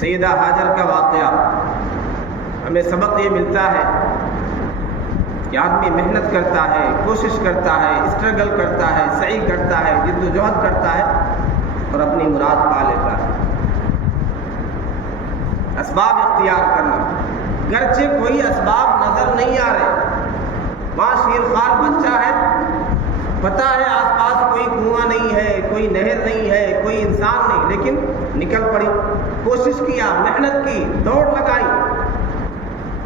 سیدہ ہاجر کا واقعہ ہمیں سبق یہ ملتا ہے کہ آدمی محنت کرتا ہے، کوشش کرتا ہے، اسٹرگل کرتا ہے، سعی کرتا ہے، جد و جہد کرتا ہے اور اپنی مراد پا لیتا ہے۔ اسباب اختیار کرنا، گرچہ کوئی اسباب نظر نہیں آ رہے، وہاں شیرخوار بچہ ہے، پتہ ہے آس پاس کوئی کنواں نہیں ہے، کوئی نہر نہیں ہے، کوئی انسان نہیں، لیکن نکل پڑی، کوشش کیا، محنت کی، دوڑ لگائی،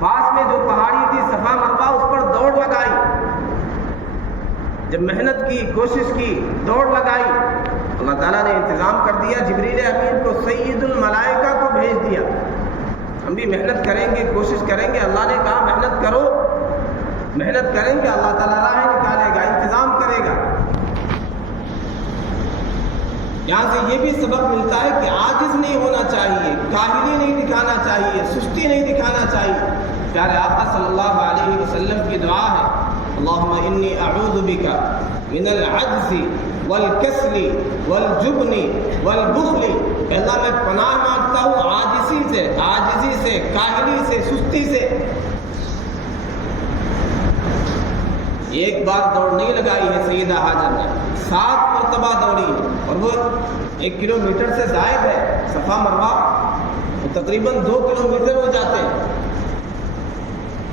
پاس میں جو پہاڑی تھی صفا مروہ اس پر دوڑ لگائی، جب محنت کی، کوشش کی، دوڑ لگائی، اللہ تعالیٰ نے انتظام کر دیا، جبریل امین کو سید الملائکہ کو بھیج دیا۔ ہم بھی محنت کریں گے، کوشش کریں گے، اللہ نے کہا محنت کرو، محنت کریں گے، اللہ تعالیٰ راہ نکالے گا، انتظام کرے گا۔ یہاں سے یہ بھی سبق ملتا ہے کہ عاجز نہیں ہونا چاہیے، کاہلی نہیں دکھانا چاہیے، سستی نہیں دکھانا چاہیے۔ پیارے آقا صلی اللہ علیہ وسلم کی دعا ہے، اللہم انی اعوذ بک من العجز والکسل والجبن والبخل، اللہ میں پناہ مانگتا ہوں عاجزی سے، کاہلی سے، سستی سے۔ ایک بار دوڑ نہیں لگائی ہے سیدہ ہاجر نے، 7 مرتبہ دوڑی، اور وہ 1 کلومیٹر سے زائد ہے، صفا مروہ وہ تقریباً 2 کلومیٹر ہو جاتے ہیں،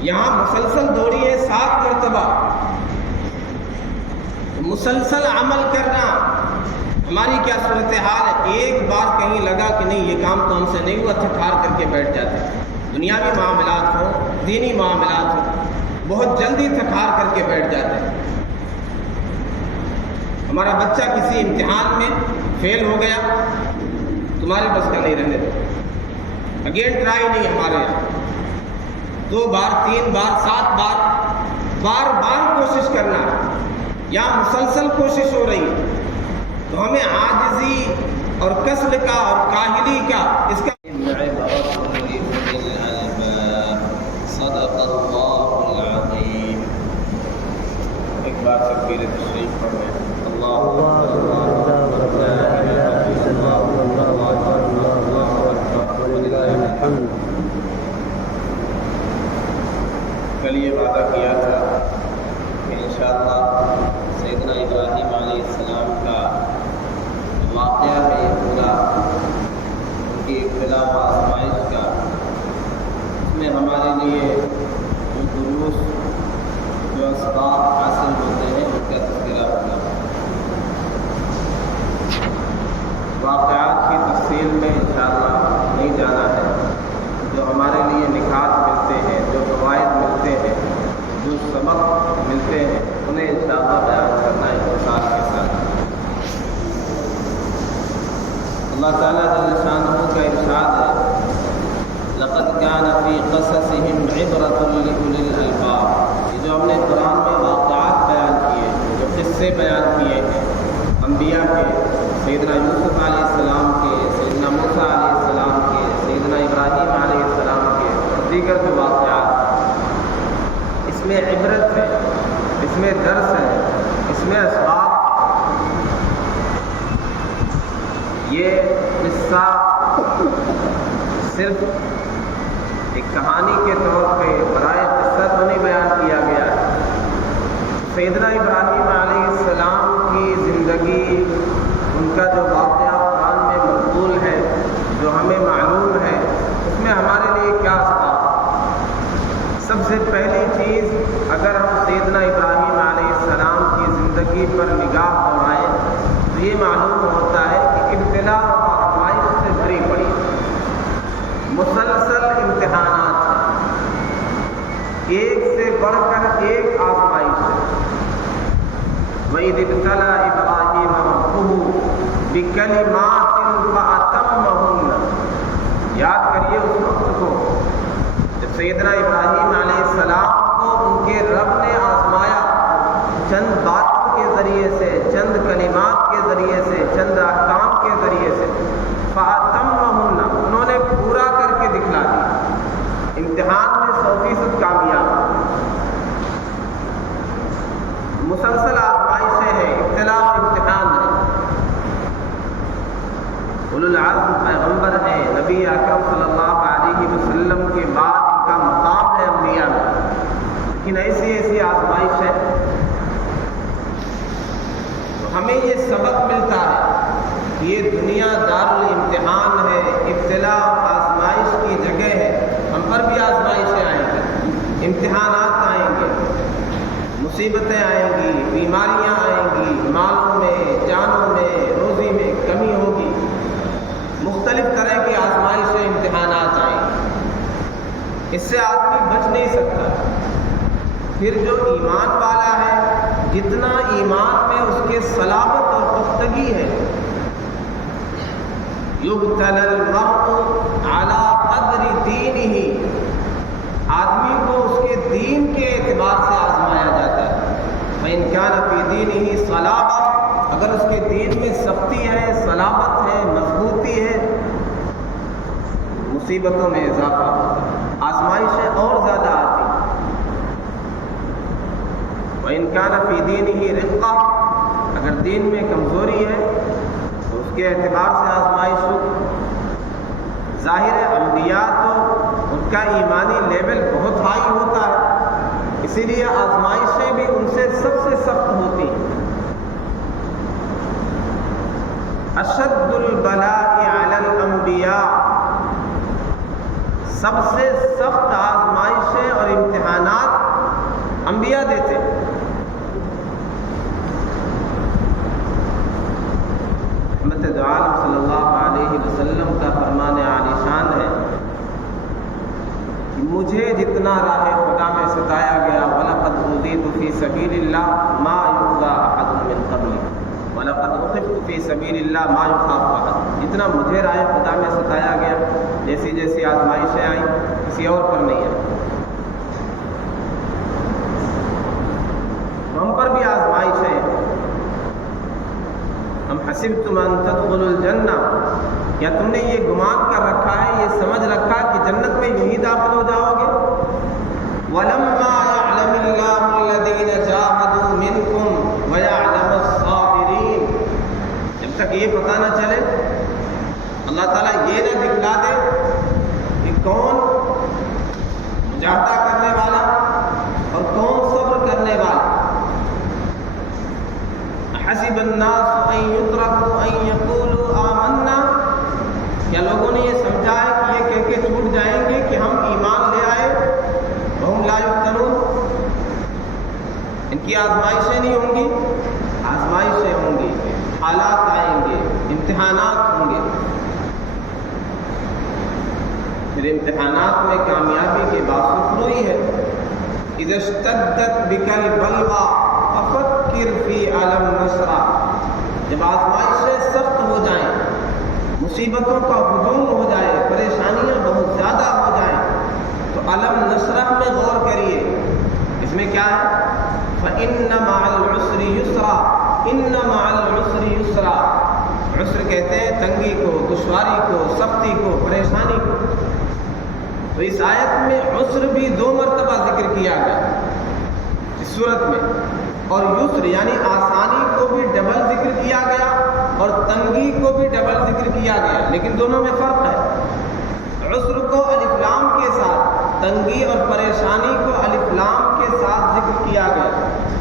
یہاں مسلسل دوڑی ہے 7 مرتبہ۔ مسلسل عمل کرنا، ہماری کیا صورتحال ہے؟ ایک بار کہیں لگا کہ نہیں یہ کام تو ہم سے نہیں ہوا، تھک ہار کر کے بیٹھ جاتے ہیں، دنیاوی معاملات ہوں، دینی معاملات ہوں، بہت جلدی تھکار کر کے بیٹھ جاتے ہیں۔ ہمارا بچہ کسی امتحان میں فیل ہو گیا، تمہارے بس کا نہیں رہنے دو، اگین ٹرائی نہیں ہمارے یہاں، 2 بار 3 بار 7 بار بار کوشش کرنا، یا مسلسل کوشش ہو رہی ہے، تو ہمیں عاجزی اور کسل کا اور کاہلی کا اس کا بات تکبیر تشریف پڑھیں۔ کل یہ وعدہ کیا تھا کہ انشاءاللہ سیدنا ابراہیم علیہ السلام کا واقعہ ہے یہ پورا، ان کی ابتلا و آزمائش کا، اس میں ہمارے لیے دروس جو اسباب حاصل ہوتے ہیں ان کا تذکرہ ہوگا۔ واقعات کی تفصیل میں انشاءاللہ نہیں جانا ہے، جو ہمارے لیے نکات ملتے ہیں، جو فوائد ملتے ہیں، جو سبق ملتے ہیں، انہیں انشاءاللہ بیان کرنا اختصار کے ساتھ۔ اللہ تعالیٰ جل شانہ کا ارشاد ہے، لقد كان في قصصهم عبرة لأولي الألباب، جو ہم نے قرآن میں واقعات بیان کیے، جو قصے بیان کیے ہیں انبیاء کے، سیدنا یوسف علیہ السلام کے، سیدنا موسیٰ علیہ السلام کے، سیدنا ابراہیم علیہ السلام کے، اور دیگر جو واقعات، اس میں عبرت ہے، اس میں درس ہے، اس میں اسباب۔ یہ قصہ صرف ایک کہانی کے طور پہ برائے قصہ تو نہیں بیان کیا گیا ہے۔ سیدنا ابراہیم علیہ السلام کی زندگی، ان کا جو واقعہ قرآن میں مقبول ہے، جو ہمیں معلوم ہے، اس میں ہمارے لیے کیا اسباب؟ سب سے پہلی چیز، اگر ہم سیدنا ابراہیم علیہ السلام کی زندگی پر نگاہ دوڑائیں تو یہ معلوم ہوتا ہے کہ ابتلا اور آزمائش سے بھری پڑی، مسلسل امتحانات ہیں، ایک سے بڑھ کر ایک آزمائش ہے۔ وَإِذِ ابْتَلَىٰ إِبْرَاهِيمَ رَبُّهُ بِكَلِمَاتٍ فَأَتَمَّهُنَّ، یاد کریے اس وقت کو جب سیدنا ابراہیم علیہ السلام کو ان کے رب نے آزمایا، چند باتوں کے ذریعے سے، چند کلمات کے ذریعے سے، چند احکام کے ذریعے سے، فَأَتَمَّهُنَّ، انہوں نے پورا کر کے دکھلا دیا، امتحان میں 100% کامیاب۔ مسلسل آزمائشیں ہیں، ابتلا اور امتحان ہے۔ اولو العزم پیغمبر ہیں، نبی اکرم مصیبتیں آئیں گی، بیماریاں آئیں گی، مالوں میں، جانوں میں، روزی میں کمی ہوگی، مختلف طرح کی آزمائشیں، امتحانات آئیں گے، اس سے آدمی بچ نہیں سکتا۔ پھر جو ایمان والا ہے، جتنا ایمان میں اس کے صلابت اور پختگی ہے، یبتلی المرء علی قدر دینہ، آدمی کو اس کے دین کے اعتبار سے آزمایا جاتا ہے۔ فإن كان فی دینہ صلابہ، اگر اس کے دین میں سختی ہے، صلابت ہے، مضبوطی ہے، مصیبتوں میں اضافہ ہوتا ہے، آزمائشیں اور زیادہ آتی ہیں۔ وإن كان فی دینہ رقہ، اگر دین میں کمزوری ہے تو اس کے اعتبار سے آزمائش ہو۔ ظاہر انبیاء تو ان کا ایمانی لیول بہت ہائی ہوتا ہے، اسی لیے آزمائشیں بھی ان سے سب سے سخت ہوتی ہیں۔ اشد البلاء علی الانبیاء، سب سے سخت آزمائشیں اور امتحانات انبیاء دیتے ہیں۔ رحمت دو عالم صلی اللہ علیہ وسلم کا فرمان عالی شان ہے کہ مجھے جتنا راہ خدا میں ستایا گیا، وَلَقَدْ أُوذِيتُ فِي سَبِيلِ اللَّهِ مَا يُؤْذَى أَحَدٌ مِّن قَبْلِي وَلَقَدْ أُخِفْتُ فِي سَبِيلِ اللَّهِ مَا يُخَافُ أَحَدٌ، جتنا مجھے راہ خدا میں ستایا گیا، جیسی جیسی آزمائشیں آئیں کسی اور پر نہیں آئیں۔ ہم پر بھی آزمائشیں، ہم حسبتم ان تدخلوا الجنہ، کیا تم نے یہ گمان کر رکھا ہے، یہ سمجھ رکھا کہ جنت میں یوں ہی داخل ہو جاؤ گے؟ وَلَمَّا يَعْلَمِ اللَّهُ الَّذِينَ جَاهَدُوا مِنْكُمْ وَيَعْلَمَ الصَّابِرِينَ، جب تک یہ پتہ نہ چلے، اللہ تعالیٰ یہ نہ دکھلا دے کہ کون مجاہدہ کرنے والا اور کون صبر کرنے والا۔ حسب الناس ان یترکوا ان یقولوا آمنا، کیا لوگوں نے یہ سمجھا ہے کہ یہ کہہ کے چھوٹ جائیں گے کہ ہم ایمان لے آئے، وہم لا یفتنون، ان کی آزمائشیں نہیں ہوں گی؟ آزمائشیں ہوں گی، حالات آئیں گے، امتحانات ہوں گے۔ پھر امتحانات میں کامیابی کے باعث ہوئی ہے، اذا اشتدت بک البلوى ففکر فی علم نصرہ، جب آزمائشیں سخت ہو جائیں، مصیبتوں کا ہجوم ہو جائے، پریشانیاں بہت زیادہ ہو جائیں، تو علم نصرہ میں غور کریے، اس میں کیا ہے؟ فإن مع العسر یسرا، ان مع العسر یسرا، عسر کہتے ہیں تنگی کو، دشواری کو، سختی کو، پریشانی کو۔ تو اس آیت میں عسر بھی 2 مرتبہ ذکر کیا گیا اس صورت میں، اور یسر یعنی آسانی کو بھی ڈبل ذکر کیا گیا اور تنگی کو بھی ڈبل ذکر کیا گیا، لیکن دونوں میں فرق ہے۔ عسر کو الف لام کے ساتھ، تنگی اور پریشانی کو الف لام کے ساتھ ذکر کیا گیا،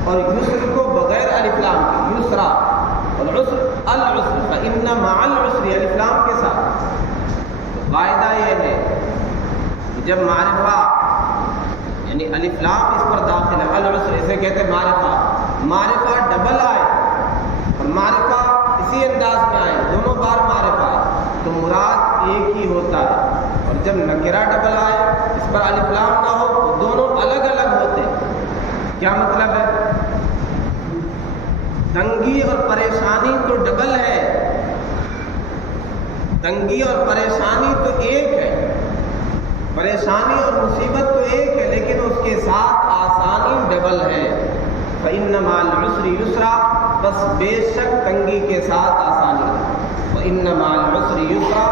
اور یسر کو بغیر الف لام کے، یسرا، اور عسر العسر، فإن مع العسر الف لام کے ساتھ۔ قاعدہ یہ ہے کہ جب معرفہ یعنی الف لام اس پر داخل ہے، العسر اسے کہتے ہیں معرفہ ڈبل آئے اور معرفہ اسی انداز میں آئے، دونوں بار معرفہ آئے تو مراد ایک ہی ہوتا ہے، اور جب نکرہ ڈبل آئے اس پر الف لام نہ ہو تو دونوں الگ الگ ہوتے ہیں۔ کیا مطلب ہے؟ تنگی اور پریشانی تو ڈبل ہے، تنگی اور پریشانی تو ایک ہے، پریشانی اور مصیبت تو ایک ہے، لیکن اس کے ساتھ آسانی ڈبل ہے۔ فإن مع العسر یسرا، بس بے شک تنگی کے ساتھ آسانی ہے۔ فإن مع العسر یسرا،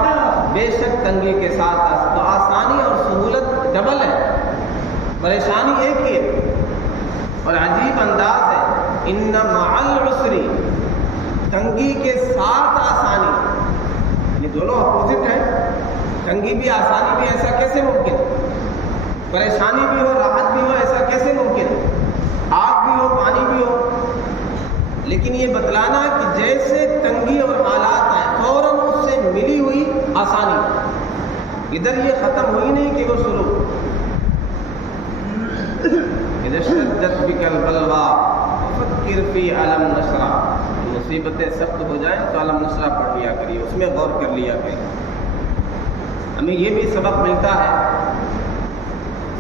بے شک تنگی کے ساتھ آسانی، تو آسانی اور سہولت ڈبل ہے، پریشانی ایک ہی ہے۔ اور عجیب انداز ہے، ان مع العسر، تنگی کے ساتھ آسانی، یہ دونوں اپوزٹ ہیں، تنگی بھی آسانی بھی، ایسا کیسے ممکن ہے؟ پریشانی بھی ہو، راحت بھی ہو، ایسا کیسے ممکن ہے؟ آگ بھی ہو، پانی بھی ہو، لیکن یہ بتلانا کہ جیسے تنگی اور حالات ہیں فوراً اس سے ملی ہوئی آسانی، ادھر یہ ختم ہوئی نہیں کہ وہ شروع، اذا اشتدت بک البلوى ففکر فی علم نشرہ، مصیبتیں سخت ہو جائیں تو علم نشرہ پڑھ لیا کریے، اس میں غور کر لیا کریے۔ ہمیں یہ بھی سبق ملتا ہے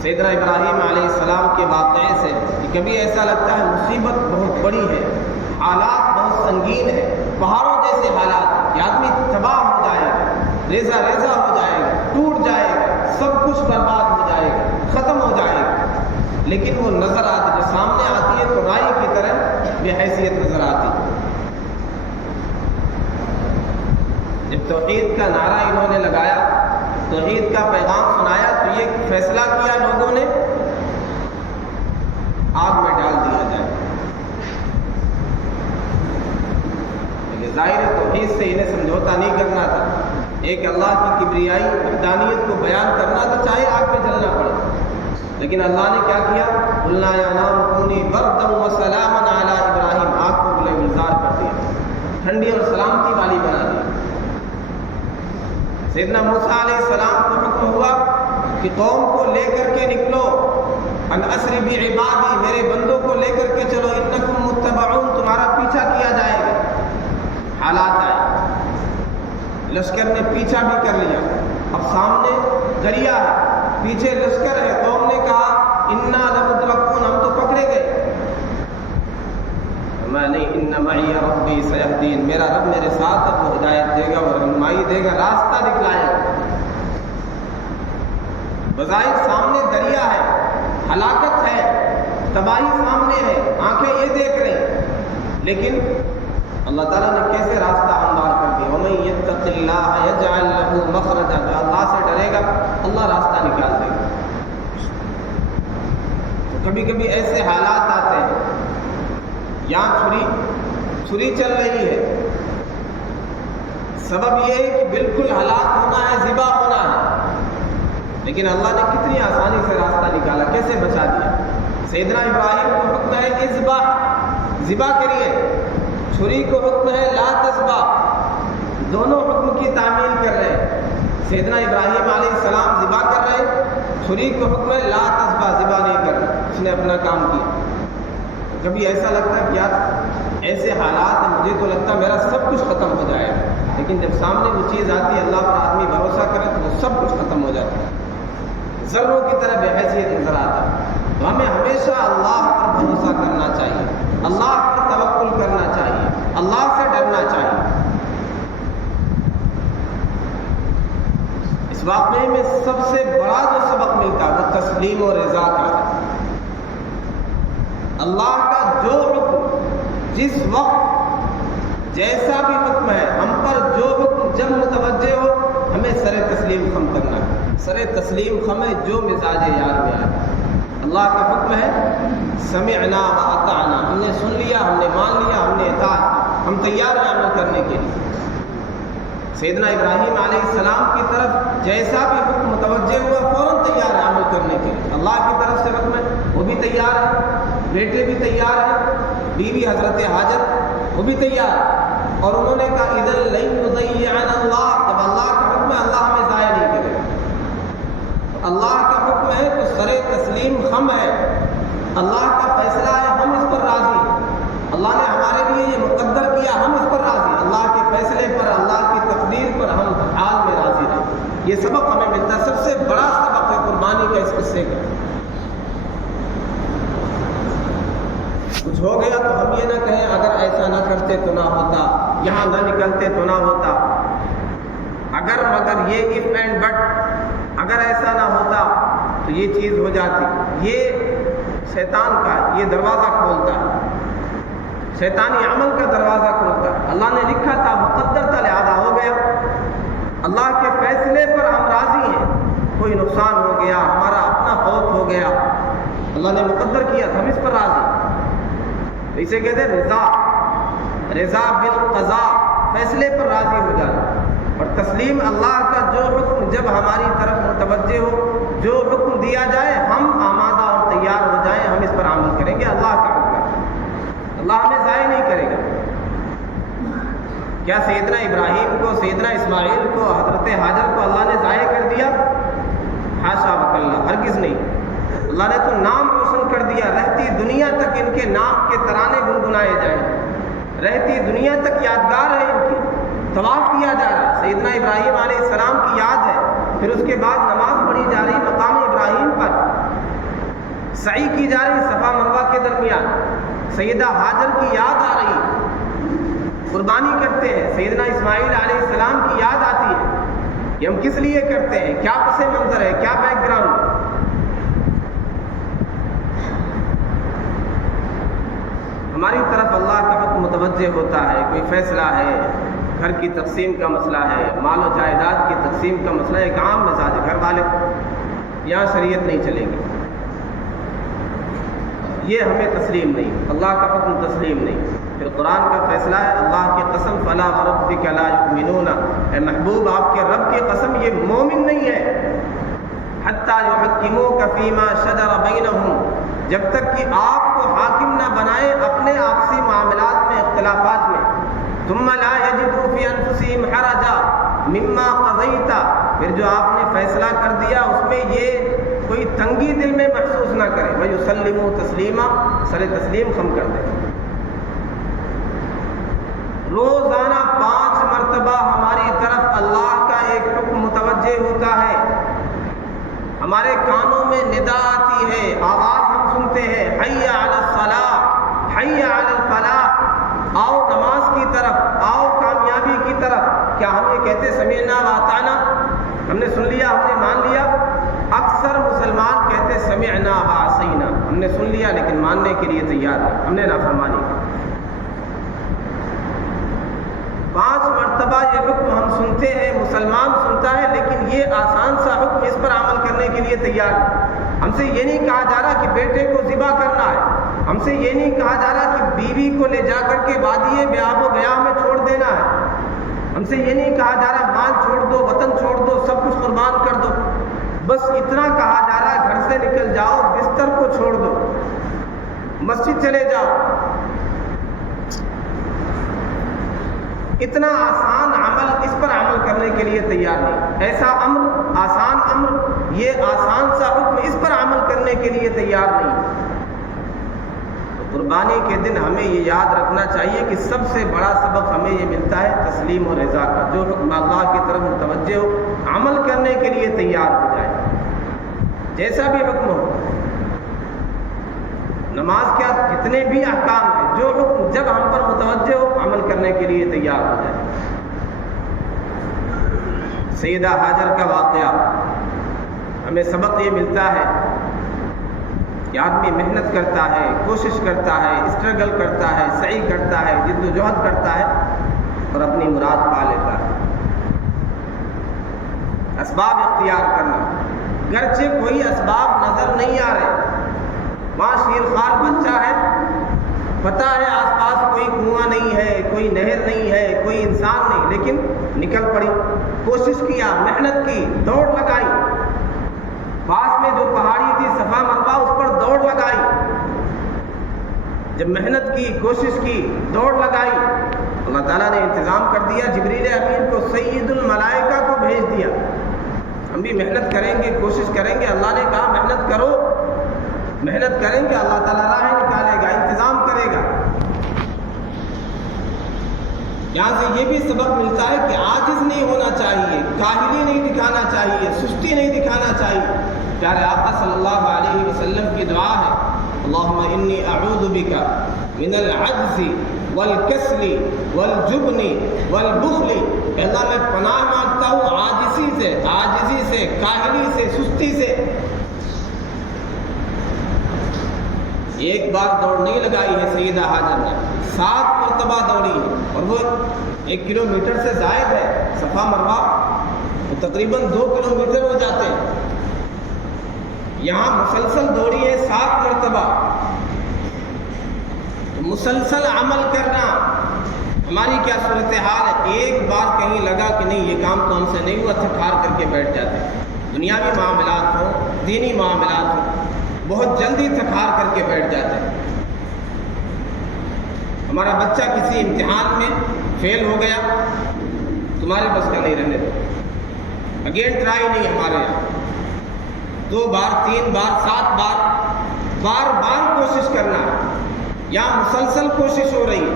سیدنا ابراہیم علیہ السلام کے واقعے سے کہ کبھی ایسا لگتا ہے مصیبت بہت بڑی ہے، حالات بہت سنگین ہے، پہاڑوں جیسے حالات، یہ آدمی تباہ ہو جائے گا، ریزہ ریزہ ہو جائے گا، ٹوٹ جائے گا، سب کچھ برباد ہو جائے گا، ختم ہو جائے گا، لیکن وہ نظر آتی جو سامنے آتی ہے تو رائی کی طرح بے حیثیت نظر آتی ہے۔ جب توحید کا نعرہ انہوں نے لگایا، توحید کا پیغام سنایا تو یہ فیصلہ کیا لوگوں نے آگ میں ڈال دیا جائے۔ ظاہر توحید سے انہیں سمجھوتا نہیں کرنا تھا، ایک اللہ کی کبریائی وحدانیت کو بیان کرنا تھا، چاہے آگ میں جلنا پڑے، لیکن اللہ نے کیا کیا؟ قلنا یا نار کونی بردا وسلاما علی ابراہیم، آگ کو گلزار کر دیا، ٹھنڈی اور سلامتی والی بنا دی۔ سیدنا موسیٰ علیہ السلام کو حکم ہوا کہ قوم کو لے کر کے نکلو، ان اسری بعبادی، میرے بندوں کو لے کر کے چلو، انکم متبعون، تمہارا پیچھا کیا جائے گا۔ حالات آئے، لشکر نے پیچھا بھی کر لیا، اب سامنے دریا ہے، پیچھے لشکر ہے، قوم نے کہا انا لمدرکون، ہم تو پکڑے گئے۔ میں نہیں، ان معی ربی سیہدین، میرا رب میرے ساتھ ہے، وہ ہدایت دے گا اور رہنمائی دے گا، راستہ دکھلائے گا۔ بظاہر سامنے دریا ہے، ہلاکت ہے، تباہی سامنے ہے، آنکھیں یہ دیکھ رہی ہیں، لیکن اللہ تعالیٰ نے کیسے راستہ ہموار کر دیا؟ وَمَن يَتَّقِ اللَّهَ يَجْعَلْ لَهُ مَخْرَجًا، جو اللہ سے ڈرے گا اللہ راستہ نکال دے گا۔ تو کبھی کبھی ایسے حالات آتے ہیں، یہاں چھری چل رہی ہے، سبب یہ ہے کہ بالکل ہلاک ہونا ہے، ذبح ہونا ہے، لیکن اللہ نے کتنی آسانی سے راستہ نکالا، کیسے بچا دیا۔ سیدنا ابراہیم کو حکم ہے اذبح، ذبح کریے، چھری کو حکم ہے لا تذبح، دونوں حکم کی تعمیل کر رہے ہیں۔ سیدنا ابراہیم علیہ السلام ذبح کر رہے ہیں، چھری کو حکم ہے لا تذبح، ذبح نہیں کر رہا، اس نے اپنا کام کیا۔ کبھی ایسا لگتا ہے کہ یار ایسے حالات ہیں، مجھے تو لگتا ہے میرا سب کچھ ختم ہو جائے گا، لیکن جب سامنے وہ چیز آتی ہے، اللہ پر آدمی بھروسہ کرے تو وہ سب کچھ ختم ہو جاتا ہے، ذروں کی طرح بے حیثیت نظر آتا ہے۔ تو ہمیں ہمیشہ اللہ پر بھروسہ کرنا چاہیے، اللہ پر توکل کرنا چاہیے، اللہ سے ڈرنا چاہیے۔ اس واقعے میں سب سے بڑا جو سبق ملتا ہے وہ تسلیم و رضا کا ہے۔ اللہ کا جو حکم جس وقت جیسا بھی حکم ہے، ہم پر جو حکم جب متوجہ ہو، ہمیں سر تسلیم خم کرنا ہے۔ سر تسلیم خم ہے جو مزاج یار میں آئے۔ اللہ کا حکم ہے سمعنا و اطعنا، ہم نے سن لیا، ہم نے مان لیا، ہم نے اطاعت، ہم تیار ہیں عمل کرنے کے لیے۔ سیدنا ابراہیم علیہ السلام کی طرف جیسا بھی حکم متوجہ ہوا، فوراً تیار ہے عمل کرنے کے لیے۔ اللہ کی طرف سے حکم ہے، وہ بھی تیار ہے، بیٹے بھی تیار ہیں، بیوی حضرت حاجر وہ بھی تیار ہے، اور انہوں نے کہا اذا لن یضیعنا اللہ، جب اللہ کا حکم ہے اللہ ہمیں ضائع نہیں کرے گا۔ اللہ کا حکم ہے تو سر تسلیم خم ہے، اللہ کا فیصلہ ہے، ہم اس پر راضی ہیں، اللہ نے ہمارے لیے یہ مقدر کیا، ہم اس پر راضی ہیں، اللہ کے فیصلے پر، اللہ کی تقدیر پر ہم حال میں راضی رہیں۔ یہ سبق ہمیں ملتا ہے، سب سے بڑا سبق ہے قربانی کا اس قصے کا۔ کچھ ہو گیا تو ہم یہ نہ کہیں اگر ایسا نہ کرتے تو نہ ہوتا، یہاں نہ نکلتے تو نہ ہوتا، اگر مگر یہ if and but، اگر ایسا نہ ہوتا تو یہ چیز ہو جاتی۔ یہ شیطان کا یہ دروازہ کھولتا ہے، شیطانی عمل کا دروازہ کھولتا ہے۔ اللہ نے لکھا تھا، مقدر تھا، لہذا ہو گیا۔ اللہ کے فیصلے پر ہم راضی ہیں، کوئی نقصان ہو گیا، ہمارا اپنا فوت ہو گیا، اللہ نے مقدر کیا تھا، ہم اس پر راضی ہیں۔ اسے کہتے ہیں رضا، رضا بالقضاء، فیصلے پر راضی ہو جانا، اور تسلیم اللہ کا جو حکم جب ہماری طرف متوجہ ہو، جو حکم دیا جائے ہم آمادہ اور تیار ہو جائیں، ہم اس پر عمل کریں گے۔ اللہ کا حکم ہے، اللہ ہمیں ضائع نہیں کرے گا۔ کیا سیدنا ابراہیم کو، سیدنا اسماعیل کو، حضرت حاجر کو اللہ نے ضائع کر دیا؟ حاشا وکلا، ہرگز نہیں۔ اللہ نے تو نام روشن کر دیا رہتی دنیا تک ان کے نام کے ترانے گنگنائے جائیں، رہتی دنیا تک یادگار ہے ان کی، طواف کیا جا رہا ہے، سیدنا ابراہیم علیہ السلام کی یاد ہے، پھر اس کے بعد نماز پڑھی جا رہی مقام ابراہیم پر، سعی کی جا رہی صفا مروہ کے درمیان، سیدہ ہاجر کی یاد آ رہی، قربانی کرتے ہیں، سیدنا اسماعیل علیہ السلام کی یاد آتی ہے کہ ہم کس لیے کرتے ہیں، کیا پس منظر ہے، کیا بیک گراؤنڈ۔ ہماری طرف اللہ کا حکم متوجہ ہوتا ہے، کوئی فیصلہ ہے، گھر کی تقسیم کا مسئلہ ہے، مال و جائیداد کی تقسیم کا مسئلہ ہے، ایک عام مزاج ہے، گھر والے یہاں شریعت نہیں چلے گی، یہ ہمیں تسلیم نہیں، اللہ کا حکم تسلیم نہیں۔ پھر قرآن کا فیصلہ ہے، اللہ کی قسم فلا وربک لا یؤمنون، اے محبوب آپ کے رب کی قسم یہ مومن نہیں ہے، حتی یحکموک فیما شجر بینہم، جب تک کہ آپ کو حاکم نہ بنائے اپنے آپسی معاملات میں، اختلافات میں، ثم لا یجدوا فی انفسہم حرجا مما قضیت، پھر جو آپ نے فیصلہ کر دیا اس میں یہ کوئی تنگی دل میں محسوس نہ کرے، وَيُسَلِّمُوا تَسْلِيمًا، سر تسلیم خم کر دے۔ روزانہ 5 مرتبہ ہماری طرف اللہ کا ایک حکم متوجہ ہوتا ہے، ہمارے کانوں میں ندا آتی ہے، آواز ہم سنتے ہیں، حی علی الصلاۃ، حی علی الفلاح، آؤ نماز کی طرف، آؤ کامیابی کی طرف۔ کیا ہم یہ کہتے سمعنا واطعنا، ہم نے سن لیا، ہم نے مان لیا؟ اکثر مسلمان کہتے سمعنا وعصینا، ہم نے سن لیا لیکن ماننے کے لیے تیار نہیں، ہم نے نافرمانی کی۔ 5 مرتبہ یہ حکم ہم سنتے ہیں، مسلمان سنتا ہے، لیکن یہ آسان سا حکم اس پر عمل کرنے کے لیے تیار نہیں۔ ہم سے یہ نہیں کہا جا رہا کہ بیٹے کو ذبح کرنا ہے، ہم سے یہ نہیں کہا جا رہا کہ بیوی کو لے جا کر کے وادی بیاب و گیا میں چھوڑ دینا ہے، ہم سے یہ نہیں کہا جا رہا مال چھوڑ دو، وطن چھوڑ دو، سب کچھ قربان کر دو، بس اتنا کہا جا رہا ہے گھر سے نکل جاؤ، بستر کو چھوڑ دو، مسجد چلے جاؤ۔ اتنا آسان عمل، اس پر عمل کرنے کے لیے تیار نہیں، ایسا امر، آسان امر، یہ آسان سا حکم، اس پر عمل کرنے کے لیے تیار نہیں۔ تو قربانی کے دن ہمیں یہ یاد رکھنا چاہیے کہ سب سے بڑا سبق ہمیں یہ ملتا ہے تسلیم و رضا کا، جو حکم اللہ کی طرف متوجہ ہو، عمل کرنے کے لیے تیار ہو جائے، جیسا بھی حکم ہو۔ نماز کیا، جتنے بھی احکام ہیں، جو حکم جب ہم پر متوجہ ہو، عمل کرنے کے لیے تیار ہو جائے۔ سیدہ ہاجر کا واقعہ ہمیں سبق یہ ملتا ہے کہ آدمی محنت کرتا ہے، کوشش کرتا ہے، اسٹرگل کرتا ہے، سعی کرتا ہے، جد و جہد کرتا ہے اور اپنی مراد پا لیتا ہے۔ اسباب اختیار کرنا، گرچہ کوئی اسباب نظر نہیں آ رہے، وہاں شیرخوار بچہ ہے، پتہ ہے آس پاس کوئی کنواں نہیں ہے، کوئی نہر نہیں ہے، کوئی انسان نہیں، لیکن نکل پڑی، کوشش کیا، محنت کی، دوڑ لگائی، پاس میں جو پہاڑی تھی صفا مروہ اس پر دوڑ لگائی، جب محنت کی، کوشش کی، دوڑ لگائی، اللہ تعالیٰ نے انتظام کر دیا، جبریل امین کو سید الملائکہ کو بھیج دیا۔ ہم بھی محنت کریں گے، کوشش کریں گے، اللہ نے کہا محنت کرو، محنت کریں گے، اللہ تعالیٰ راہ نکالے گا، انتظام کرے گا۔ یہاں سے یہ بھی سبق ملتا ہے کہ عاجز نہیں ہونا چاہیے، کاہلی نہیں دکھانا چاہیے، سستی نہیں دکھانا چاہیے۔ پیارے آقا صلی اللہ علیہ وسلم کی دعا ہے، اللہم انی اعوذ بک من العجز والکسل والجبن والبخل، کہ اللہ میں پناہ مانگتا ہوں عاجزی سے، کاہلی سے، سستی سے۔ ایک بار دوڑ نہیں لگائی ہے سیدہ ہاجر نے، 7 مرتبہ دوڑی ہے، اور وہ 1 کلومیٹر سے زائد ہے، صفا مروہ وہ تقریباً 2 کلومیٹر ہو جاتے ہیں، یہاں مسلسل دوڑی ہے 7 مرتبہ۔ تو مسلسل عمل کرنا، ہماری کیا صورتحال ہے؟ ایک بار کہیں لگا کہ نہیں یہ کام تو ہم سے نہیں ہوا، تھک ہار کر کے بیٹھ جاتے ہیں، دنیاوی معاملات ہوں، دینی معاملات ہوں، بہت جلدی تھکار کر کے بیٹھ جاتے ہیں۔ ہمارا بچہ کسی امتحان میں فیل ہو گیا، تمہارے بس کا نہیں رہنے دو، اگین ٹرائی نہیں، ہمارے یہاں 2 بار 3 بار 7 بار بار بار کوشش کرنا یا مسلسل کوشش ہو رہی ہے،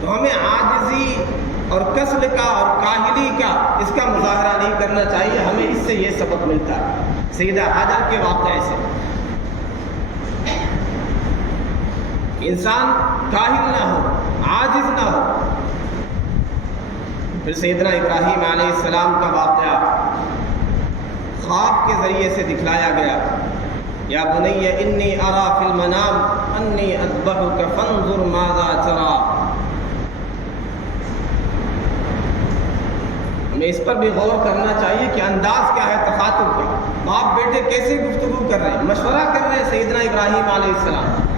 تو ہمیں عاجزی اور کسل کا اور کاہلی کا اس کا مظاہرہ نہیں کرنا چاہیے. ہمیں اس سے یہ سبق ملتا ہے سیدہ حاجر کے واقعے سے. انسان کاہل نہ ہو، عاجز نہ ہو. پھر سیدنا ابراہیم علیہ السلام کا واقعہ خواب کے ذریعے سے دکھلایا گیا. یا بنی انی ارا فی المنام انی اذبحک فانظر ماذا ترى. ہمیں اس پر بھی غور کرنا چاہیے کہ انداز کیا ہے تخاطب کا. باپ بیٹے کیسے گفتگو کر رہے ہیں، مشورہ کر رہے ہیں سیدنا ابراہیم علیہ السلام.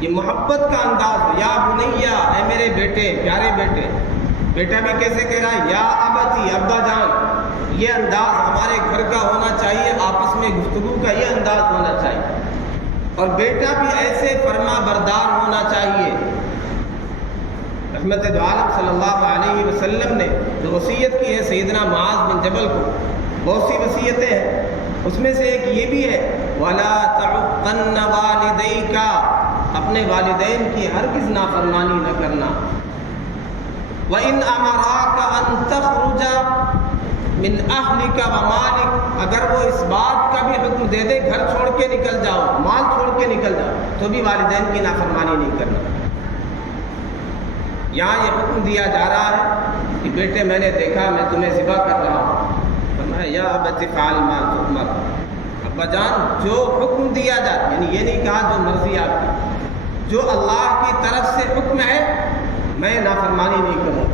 یہ محبت کا انداز ہے. یا بنیا، اے میرے بیٹے، پیارے بیٹے. بیٹا بھی کیسے کہہ رہا ہے، یا ابتی، ابا جان. یہ انداز ہمارے گھر کا ہونا چاہیے، آپس میں گفتگو کا یہ انداز ہونا چاہیے. اور بیٹا بھی ایسے فرما بردار ہونا چاہیے. رحمت دو عالم صلی اللہ علیہ وسلم نے جو وصیت کی ہے سیدنا معاذ بن جبل کو، بہت سی وصیتیں ہیں، اس میں سے ایک یہ بھی ہے وَلَا تَعُقَّنَّ وَالِدَيْكَ، اپنے والدین کی ہرگز نافرمانی نہ کرنا. وَإِنْ أَمَرَاكَ أَن تَخْرُجَ مِنْ أَهْلِكَ وَمَالِكَ، اگر وہ اس بات کا بھی حکم دے دے گھر چھوڑ کے نکل جاؤ، مال چھوڑ کے نکل جاؤ، تو بھی والدین کی نافرمانی نہیں کرنا. یہاں یہ حکم دیا جا رہا ہے کہ بیٹے میں نے دیکھا میں تمہیں ذبح کر رہا ہوں. فرمایا یا ابت افعل ما تؤمر، ابا جان جو حکم دیا جائے، یعنی یہ نہیں کہا جو مرضی آپ کی، جو اللہ کی طرف سے حکم ہے میں نافرمانی نہیں کروں.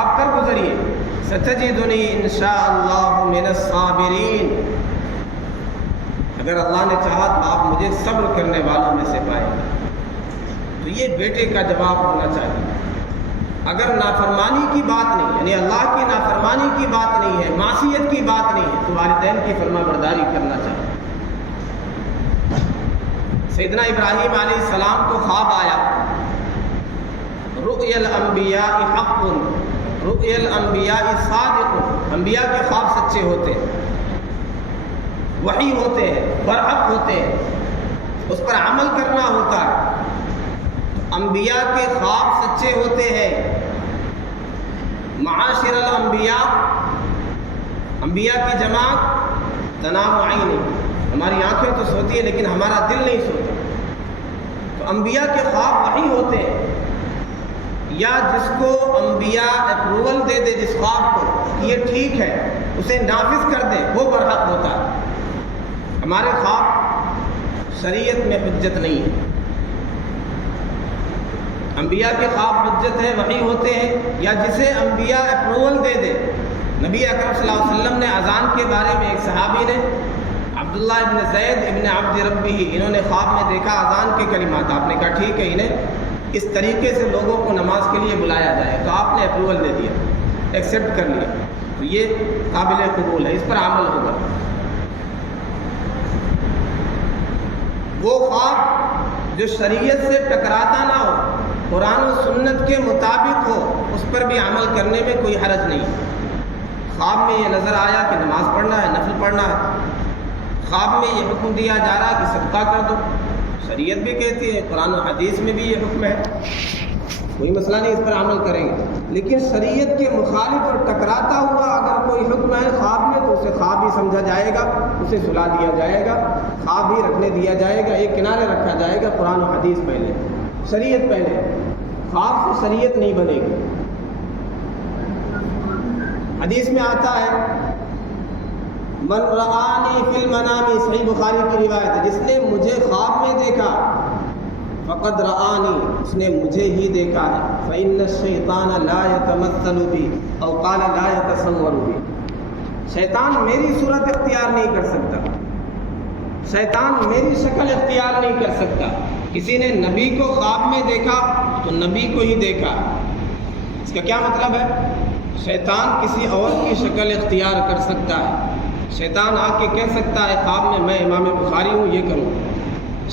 آپ کر گزریے. ستجدنی انشاءاللہ من الصابرین، اگر اللہ نے چاہا تو آپ مجھے صبر کرنے والوں میں سے پائیں گے. تو یہ بیٹے کا جواب ہونا چاہیے. اگر نافرمانی کی بات نہیں، یعنی اللہ کی نافرمانی کی بات نہیں ہے، معصیت کی بات نہیں ہے، تو والدین کی فرما برداری کرنا چاہیے. سیدنا ابراہیم علیہ السلام کو خواب آیا، رؤیا الانبیاء حق، رؤیا الانبیاء صادق، انبیاء کے خواب سچے ہوتے ہیں، وحی ہوتے ہیں، برحق ہوتے ہیں، اس پر عمل کرنا ہوتا ہے. انبیاء کے خواب سچے ہوتے ہیں. معاشر الانبیاء، انبیاء کی جماعت تنام عینی، ہماری آنکھیں تو سوتی ہیں لیکن ہمارا دل نہیں سوتا. تو انبیاء کے خواب وحی ہوتے ہیں. یا جس کو انبیاء اپروول دے دے جس خواب کو کہ یہ ٹھیک ہے، اسے نافذ کر دے، وہ برحق ہوتا ہے. ہمارے خواب شریعت میں حجت نہیں ہے. انبیاء کے خواب حجت ہے، وحی ہوتے ہیں. یا جسے انبیاء اپروول دے دے. نبی اکرم صلی اللہ علیہ وسلم نے اذان کے بارے میں ایک صحابی نے عبداللہ ابن زید ابن عبد ربہ، انہوں نے خواب میں دیکھا اذان کے کلمات. آپ نے کہا ٹھیک ہے، انہیں اس طریقے سے لوگوں کو نماز کے لیے بلایا جائے. تو آپ نے اپروول دے دیا، ایکسیپٹ کر لیا. تو یہ قابل قبول ہے، اس پر عمل ہوگا. وہ خواب جو شریعت سے ٹکراتا نہ ہو، قرآن و سنت کے مطابق ہو، اس پر بھی عمل کرنے میں کوئی حرج نہیں. خواب میں یہ نظر آیا کہ نماز پڑھنا ہے، نفل پڑھنا ہے. خواب میں یہ حکم دیا جا رہا کہ صدقہ کر دو، شریعت بھی کہتی ہے، قرآن و حدیث میں بھی یہ حکم ہے، کوئی مسئلہ نہیں، اس پر عمل کریں گے. لیکن شریعت کے مخالف اور ٹکراتا ہوا اگر کوئی حکم ہے خواب میں، تو اسے خواب ہی سمجھا جائے گا، اسے سلا دیا جائے گا، خواب ہی رکھنے دیا جائے گا، ایک کنارے رکھا جائے گا. قرآن و حدیث پہلے، شریعت پہلے. خواب سے شریعت نہیں بنے گی. حدیث میں آتا ہے من رآنی فی المنام، صحیح بخاری کی روایت ہے، جس نے مجھے خواب میں دیکھا فقد رآنی، اس نے مجھے ہی دیکھا ہے. فإن الشیطان لا يتمثل بی او قال لا يتصور بی، شیطان میری صورت اختیار نہیں کر سکتا، شیطان میری شکل اختیار نہیں کر سکتا. کسی نے نبی کو خواب میں دیکھا تو نبی کو ہی دیکھا. اس کا کیا مطلب ہے؟ شیطان کسی اور کی شکل اختیار کر سکتا ہے. شیطان آ کے کہہ سکتا ہے خواب میں امام بخاری ہوں، یہ کروں.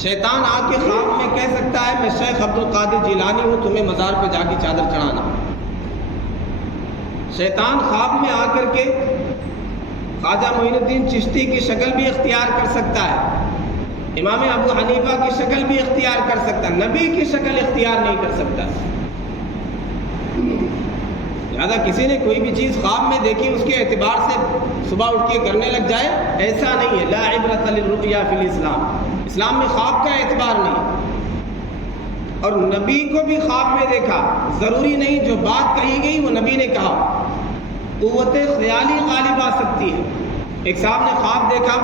شیطان آ کے خواب میں کہہ سکتا ہے میں شیخ عبد القادر جیلانی ہوں، تمہیں مزار پہ جا کے چادر چڑھانا. شیطان خواب میں آ کر کے خواجہ معین الدین چشتی کی شکل بھی اختیار کر سکتا ہے، امام ابو حنیفہ کی شکل بھی اختیار کر سکتا ہے، نبی کی شکل اختیار نہیں کر سکتا۔ لہٰذا کسی نے کوئی بھی چیز خواب میں دیکھی اس کے اعتبار سے صبح اٹھ کے کرنے لگ جائے، ایسا نہیں ہے۔ لا عبرۃ للرؤیا فی الاسلام، اسلام میں خواب کا اعتبار نہیں۔ اور نبی کو بھی خواب میں دیکھا، ضروری نہیں جو بات کہی گئی وہ نبی نے کہا، قوت خیالی غالب آ سکتی ہے۔ ایک صاحب نے خواب دیکھا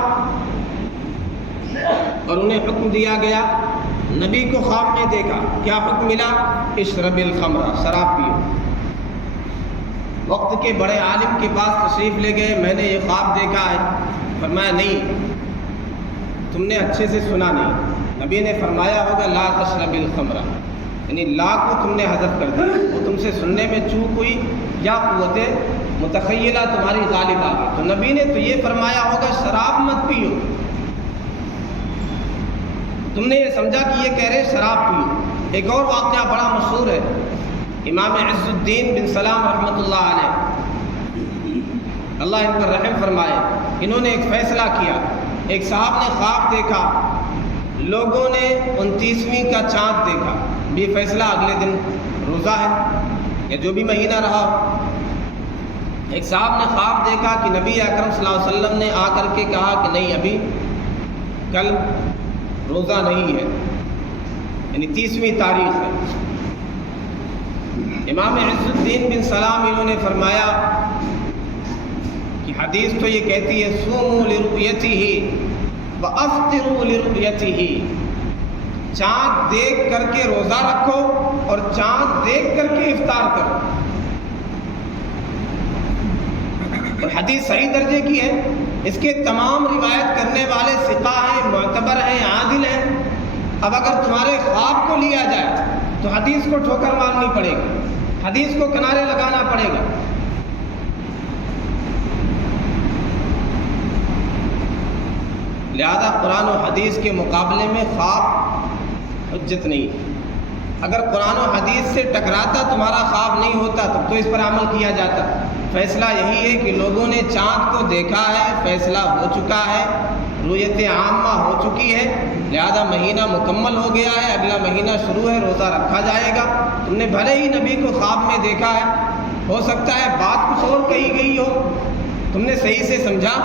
اور انہیں حکم دیا گیا، نبی کو خواب میں دیکھا، کیا حکم ملا؟ اشرب الخمر، شراب پیو۔ وقت کے بڑے عالم کے پاس تشریف لے گئے، میں نے یہ خواب دیکھا ہے۔ فرمایا نہیں، تم نے اچھے سے سنا نہیں۔ نبی نے فرمایا ہوگا لا تشرب الخمر، یعنی لا کو تم نے حذف کر دیا، وہ تم سے سننے میں چوک ہوئی یا قوت متخیلہ تمہاری غالب آ گئی۔ تو نبی نے تو یہ فرمایا ہوگا شراب مت پیو، تم نے یہ سمجھا کہ یہ کہہ رہے شراب پیو۔ ایک اور واقعہ بڑا مشہور ہے، امام عز الدین بن سلام رحمۃ اللہ علیہ، اللہ ان پر رحم فرمائے، انہوں نے ایک فیصلہ کیا۔ ایک صاحب نے خواب دیکھا، لوگوں نے 29ویں کا چاند دیکھا، یہ فیصلہ اگلے دن روزہ ہے یا جو بھی مہینہ رہا۔ ایک صاحب نے خواب دیکھا کہ نبی اکرم صلی اللہ علیہ وسلم نے آ کر کے کہا کہ نہیں، ابھی کل روزہ نہیں ہے، یعنی 30ویں تاریخ ہے۔ امام عز الدین بن سلام انہوں نے فرمایا کہ حدیث تو یہ کہتی ہے صوموا لرؤیتہ وافطروا لرؤیتہ، چاند دیکھ کر کے روزہ رکھو اور چاند دیکھ کر کے افطار کرو۔ اور حدیث صحیح درجے کی ہے، اس کے تمام روایت کرنے والے ثقہ ہیں، معتبر ہیں، عادل ہیں۔ اب اگر تمہارے خواب کو لیا جائے تو حدیث کو ٹھوکر مارنی پڑے گی، حدیث کو کنارے لگانا پڑے گا۔ لہذا قرآن و حدیث کے مقابلے میں خواب حجت نہیں ہے۔ اگر قرآن و حدیث سے ٹکراتا تمہارا خواب نہیں ہوتا تب تو اس پر عمل کیا جاتا۔ فیصلہ یہی ہے کہ لوگوں نے چاند کو دیکھا ہے، فیصلہ ہو چکا ہے، رؤیت عامہ ہو چکی ہے، لہذا مہینہ مکمل ہو گیا ہے، اگلا مہینہ شروع ہے، روزہ رکھا جائے گا۔ تم نے بھلے ہی نبی کو خواب میں دیکھا ہے، ہو سکتا ہے بات کچھ اور کہی گئی ہو، تم نے صحیح سے سمجھا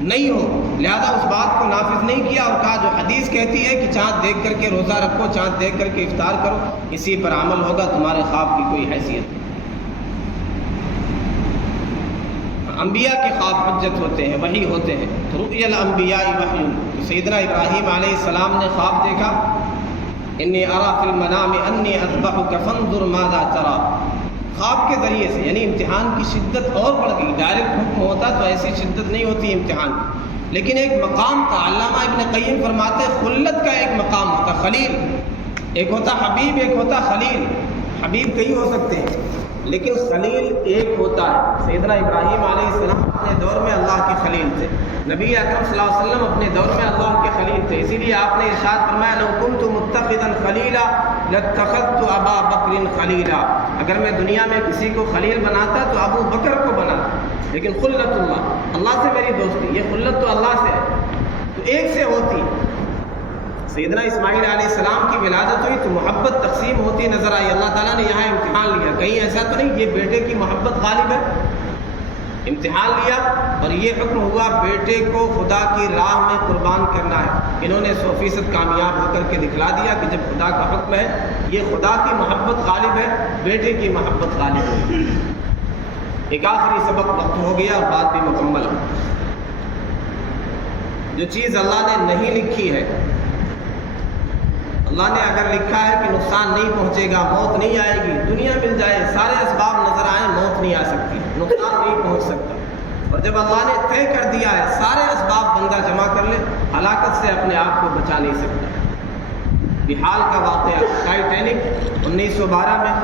نہیں ہو، لہذا اس بات کو نافذ نہیں کیا اور کہا جو حدیث کہتی ہے کہ چاند دیکھ کر کے روزہ رکھو، چاند دیکھ کر کے افطار کرو، اسی پر عمل ہوگا، تمہارے خواب کی کوئی حیثیت نہیں۔ انبیاء کے خواب حجت ہوتے ہیں، وحی ہوتے ہیں۔ رؤی الانبیاء وحی، سیدنا ابراہیم علیہ السلام نے خواب دیکھا، انی اری فی المنام انی اذبحک فانظر ماذا تری، خواب کے ذریعے سے، یعنی امتحان کی شدت اور بڑھ گئی۔ ڈائریکٹ حکم ہوتا تو ایسی شدت نہیں ہوتی امتحان کی، لیکن ایک مقام تھا۔ علامہ ابن قیم فرماتے خلت کا ایک مقام ہوتا، خلیل، ایک ہوتا حبیب، ایک ہوتا خلیل۔ حبیب کئی ہو سکتے ہیں لیکن خلیل ایک ہوتا ہے۔ سیدنا ابراہیم علیہ السلام اپنے دور میں اللہ کے خلیل تھے، نبی اکرم صلی اللہ علیہ وسلم اپنے دور میں اللہ کے خلیل تھے، اسی لیے آپ نے ارشاد فرمایا لو کنت متخذا خلیلا لاتخذت ابا بکر خلیلا، اگر میں دنیا میں کسی کو خلیل بناتا تو ابو بکر کو بناتا، لیکن خلت اللہ سے میری دوستی، یہ خلت تو اللہ سے ہے، تو ایک سے ہوتی۔ سیدنا اسماعیل علیہ السلام کی ولادت ہوئی تو محبت تقسیم ہوتی نظر آئی، اللہ تعالیٰ نے یہاں امتحان لیا، کہیں ایسا تو نہیں یہ بیٹے کی محبت غالب ہے، امتحان لیا اور یہ حکم ہوا بیٹے کو خدا کی راہ میں قربان کرنا ہے۔ انہوں نے 100% کامیاب ہو کر کے دکھلا دیا کہ جب خدا کا حکم ہے، یہ خدا کی محبت غالب ہے، بیٹے کی محبت غالب ہے۔ ایک آخری سبق وقت ہو گیا اور بات بھی مکمل ہو۔ جو چیز اللہ نے نہیں لکھی ہے، اللہ نے اگر لکھا ہے کہ نقصان نہیں پہنچے گا، موت نہیں آئے گی، دنیا مل جائے، سارے اسباب نظر آئیں، موت نہیں آ سکتی، نقصان نہیں پہنچ سکتا۔ اور جب اللہ نے طے کر دیا ہے سارے اسباب بندہ جمع کر لے، ہلاکت سے اپنے آپ کو بچا نہیں سکتا۔ بحال کا واقعہ، ٹائٹینک 1912 میں،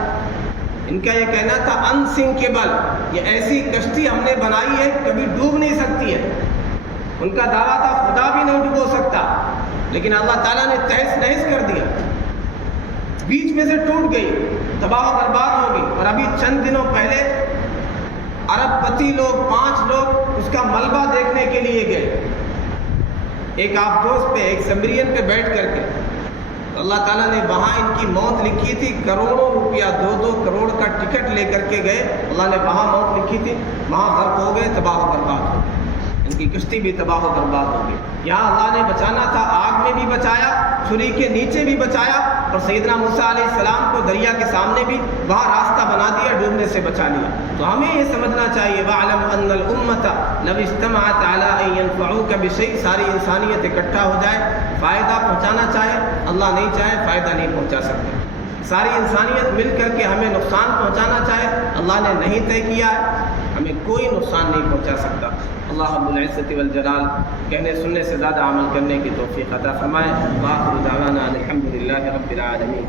ان کا یہ کہنا تھا انسنکیبل، یہ ایسی کشتی ہم نے بنائی ہے کبھی ڈوب نہیں سکتی ہے۔ ان کا دعویٰ تھا خدا بھی نہیں ڈبو سکتا، لیکن اللہ تعالیٰ نے تہس نہس کر دیا، بیچ میں سے ٹوٹ گئی، تباہ و برباد ہو گئی۔ اور ابھی چند دنوں پہلے ارب پتی لوگ 5 لوگ اس کا ملبہ دیکھنے کے لیے گئے، ایک آبدوز پہ، ایک سمرین پہ بیٹھ کر کے، اللہ تعالیٰ نے وہاں ان کی موت لکھی تھی، کروڑوں روپیہ 2-2 کروڑ کا ٹکٹ لے کر کے گئے، اللہ نے وہاں موت لکھی تھی، وہاں غرق ہو گئے، تباہ و برباد ہو گئے، ان کی کشتی بھی تباہ و برباد ہو گئی۔ یہاں اللہ نے بچانا تھا، آگ میں بھی بچایا، چھری کے نیچے بھی بچایا، اور سیدنا موسیٰ علیہ السلام کو دریا کے سامنے بھی وہاں راستہ بنا دیا، ڈوبنے سے بچا لیا۔ تو ہمیں یہ سمجھنا چاہیے وَاعْلَمْ أَنَّ الْأُمَّةَ لَوِ اجْتَمَعَتْ عَلَىٰ أَن يَنفَعُوكَ بِشَيْءٍ، ساری انسانیت اکٹھا ہو جائے، فائدہ پہنچانا چاہے، اللہ نہیں چاہے فائدہ نہیں پہنچا سکتے۔ ساری انسانیت مل کر کے ہمیں نقصان پہنچانا چاہے، اللہ نے نہیں طے کیا ہے، ہمیں کوئی نقصان نہیں پہنچا سکتا۔ اللہ رب العزت والجلال کہنے سننے سے زیادہ عمل کرنے کی توفیق عطا فرمائے۔ وآخر دعوانا الحمد للہ رب العالمین۔